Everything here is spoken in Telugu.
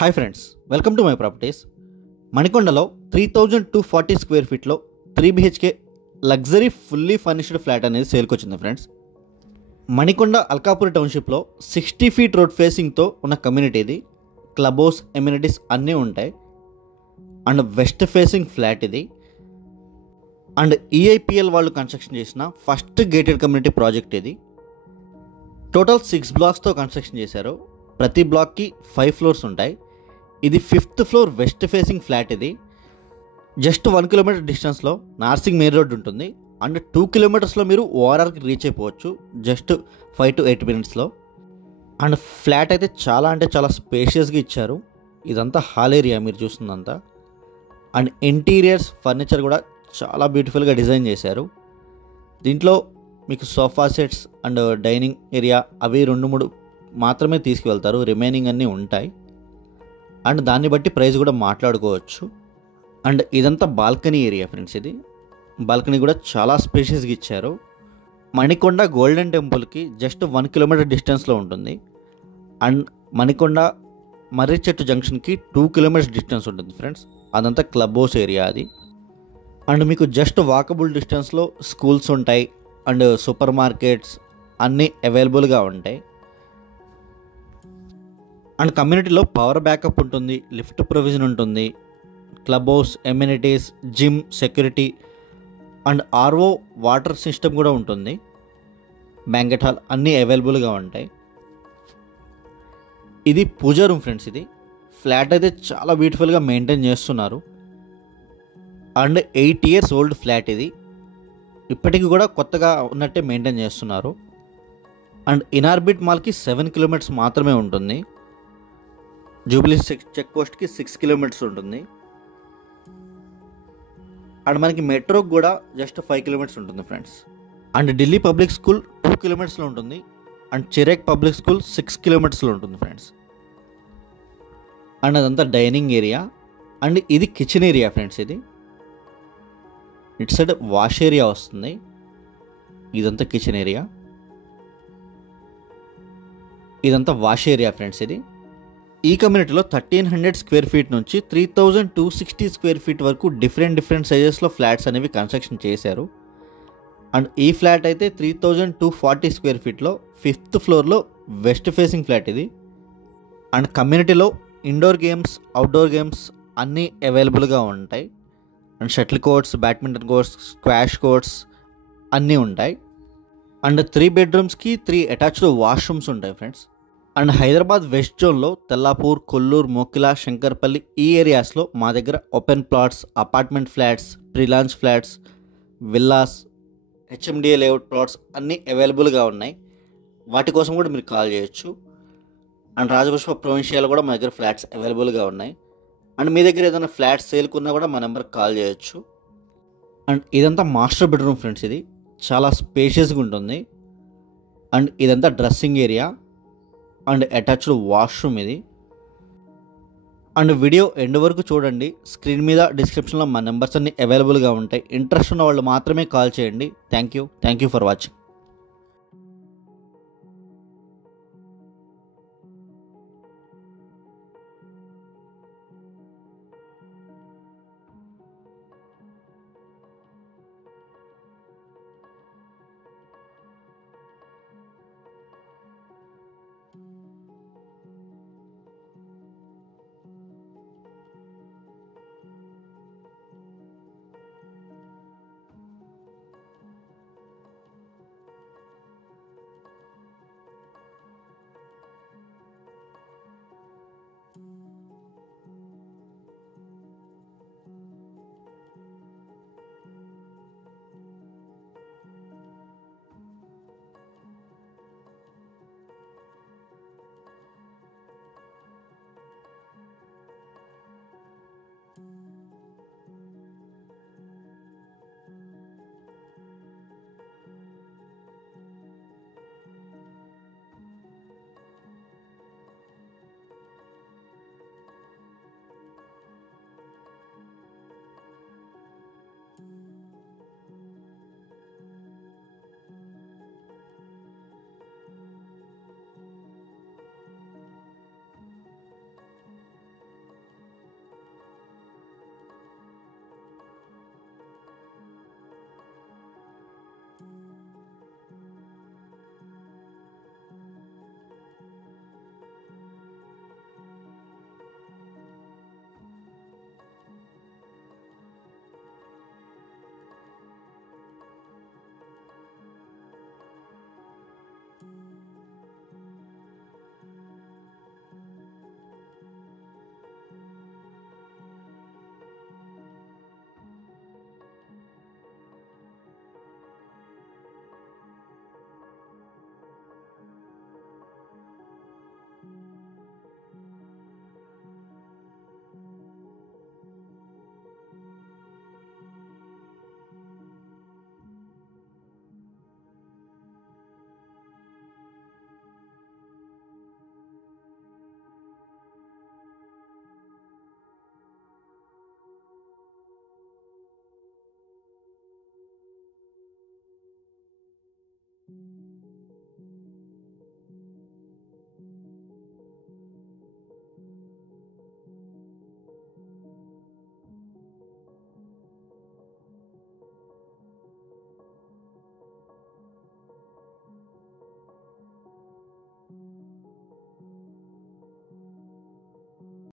Hi friends, welcome to my properties. మణికొండలో 3240 స్క్వేర్ ఫీట్లో 3 BHK luxury fully furnished flat అనేది సేల్కి వచ్చింది ఫ్రెండ్స్. మణికొండ అల్కాపూర్ టౌన్షిప్లో 60 ఫీట్ రోడ్ ఫేసింగ్తో ఉన్న కమ్యూనిటీ ఇది. క్లబ్ హౌస్ ఎమ్యూనిటీస్ అన్నీ ఉంటాయి అండ్ వెస్ట్ ఫేసింగ్ ఫ్లాట్ ఇది. అండ్ ఈఐపిఎల్ వాళ్ళు కన్స్ట్రక్షన్ చేసిన ఫస్ట్ గేటెడ్ కమ్యూనిటీ ప్రాజెక్ట్ ఇది. టోటల్ 6 బ్లాక్స్తో కన్స్ట్రక్షన్ చేశారు. ప్రతి బ్లాక్కి 5 ఫ్లోర్స్ ఉంటాయి. ఇది 5th floor west facing flat ఇది. జస్ట్ 1 కిలోమీటర్ డిస్టెన్స్లో నార్సింగ్ మెయిన్ రోడ్ ఉంటుంది అండ్ 2 కిలోమీటర్స్లో మీరు ఓఆర్ఆర్కి రీచ్ అయిపోవచ్చు జస్ట్ 5 to 8 మినిట్స్లో. అండ్ ఫ్లాట్ అయితే చాలా స్పేషియస్గా ఇచ్చారు. ఇదంతా హాల్ ఏరియా మీరు చూస్తుందంతా. అండ్ ఇంటీరియర్స్ ఫర్నిచర్ కూడా చాలా బ్యూటిఫుల్గా డిజైన్ చేశారు. దీంట్లో మీకు sofa sets and dining area అవి 2-3 మాత్రమే తీసుకువెళ్తారు, రిమైనింగ్ అన్నీ ఉంటాయి. అండ్ దాన్ని బట్టి ప్రైస్ కూడా మాట్లాడుకోవచ్చు. అండ్ ఇదంతా బాల్కనీ ఏరియా ఫ్రెండ్స్. ఇది బాల్కనీ కూడా చాలా స్పేషియస్గా ఇచ్చారు. మణికొండ గోల్డెన్ టెంపుల్కి జస్ట్ 1 కిలోమీటర్ డిస్టెన్స్లో ఉంటుంది. అండ్ మణికొండ మర్రి చెట్టు జంక్షన్కి 2 కిలోమీటర్స్ డిస్టెన్స్ ఉంటుంది ఫ్రెండ్స్. అదంతా క్లబ్ హౌస్ ఏరియా అది. అండ్ మీకు జస్ట్ వాకబుల్ డిస్టెన్స్లో స్కూల్స్ ఉంటాయి అండ్ సూపర్ మార్కెట్స్ అన్నీ అవైలబుల్గా ఉంటాయి. అండ్ కమ్యూనిటీలో పవర్ బ్యాకప్ ఉంటుంది, లిఫ్ట్ ప్రొవిజన్ ఉంటుంది, club house amenities, gym, security and RO water system కూడా ఉంటుంది. బ్యాంకెట్ హాల్ అన్నీ అవైలబుల్గా ఉంటాయి. ఇది పూజా రూమ్ ఫ్రెండ్స్. ఇది ఫ్లాట్ అయితే చాలా బ్యూటిఫుల్గా మెయింటైన్ చేస్తున్నారు. అండ్ 8 years ఓల్డ్ ఫ్లాట్ ఇది. ఇప్పటికీ కూడా కొత్తగా ఉన్నట్టే మెయింటైన్ చేస్తున్నారు. అండ్ ఇనార్బిట్ మాల్కి 7 కిలోమీటర్స్ మాత్రమే ఉంటుంది. జూబ్లీ చెక్ పోస్ట్కి 6 కిలోమీటర్స్ ఉంటుంది. అండ్ మనకి మెట్రోకి కూడా జస్ట్ 5 కిలోమీటర్స్ ఉంటుంది friends. And Delhi public school 2 కిలోమీటర్స్లో ఉంటుంది. అండ్ చిరేక్ పబ్లిక్ స్కూల్ 6 కిలోమీటర్స్లో ఉంటుంది ఫ్రెండ్స్. అండ్ అదంతా డైనింగ్ ఏరియా. అండ్ ఇది కిచెన్ ఏరియా ఫ్రెండ్స్. ఇది ఇటు సైడ్ వాష్ ఏరియా వస్తుంది. ఇదంతా కిచెన్ ఏరియా, ఇదంతా వాష్ ఏరియా ఫ్రెండ్స్. ఇది ఈ కమ్యూనిటీలో 1300 స్క్వేర్ ఫీట్ నుంచి 3260 స్క్వేర్ ఫీట్ వరకు డిఫరెంట్ సైజెస్లో ఫ్లాట్స్ అనేవి కన్స్ట్రక్షన్ చేశారు. అండ్ ఈ ఫ్లాట్ అయితే 3240 స్క్వేర్ ఫీట్లో 5th ఫ్లోర్లో వెస్ట్ ఫేసింగ్ ఫ్లాట్ ఇది. అండ్ కమ్యూనిటీలో ఇండోర్ గేమ్స్, అవుట్డోర్ గేమ్స్ అన్నీ అవైలబుల్గా ఉంటాయి. And shuttle courts, badminton courts, squash courts అన్నీ ఉంటాయి. అండ్ 3 బెడ్రూమ్స్కి 3 అటాచ్డ్ వాష్రూమ్స్ ఉంటాయి ఫ్రెండ్స్. అండ్ హైదరాబాద్ వెస్ట్ జోన్లో తెల్లాపూర్, కొల్లూరు, మోకిలా, శంకర్పల్లి ఈ ఏరియాస్లో మా దగ్గర open plots, apartment flats, prelaunch flats, villas, HMDA layout plots అన్నీ అవైలబుల్గా ఉన్నాయి. వాటి కోసం కూడా మీరు కాల్ చేయొచ్చు. అండ్ రాజపుష్ప ప్రొవిన్షియల్ కూడా మా దగ్గర ఫ్లాట్స్ అవైలబుల్గా ఉన్నాయి. అండ్ మీ దగ్గర ఏదైనా ఫ్లాట్స్ సేల్కున్నా కూడా మా నెంబర్కి కాల్ చేయొచ్చు. అండ్ ఇదంతా మాస్టర్ బెడ్రూమ్ ఫ్రెండ్స్. ఇది చాలా స్పేషియస్గా ఉంటుంది. అండ్ ఇదంతా dressing area and attached washroom ఇది. అండ్ వీడియో ఎండ్ వరకు చూడండి. స్క్రీన్ మీద డిస్క్రిప్షన్లో మా నెంబర్స్ అన్నీ అవైలబుల్గా ఉంటాయి. ఇంట్రెస్ట్ ఉన్న వాళ్ళు మాత్రమే కాల్ చేయండి. Thank you for watching.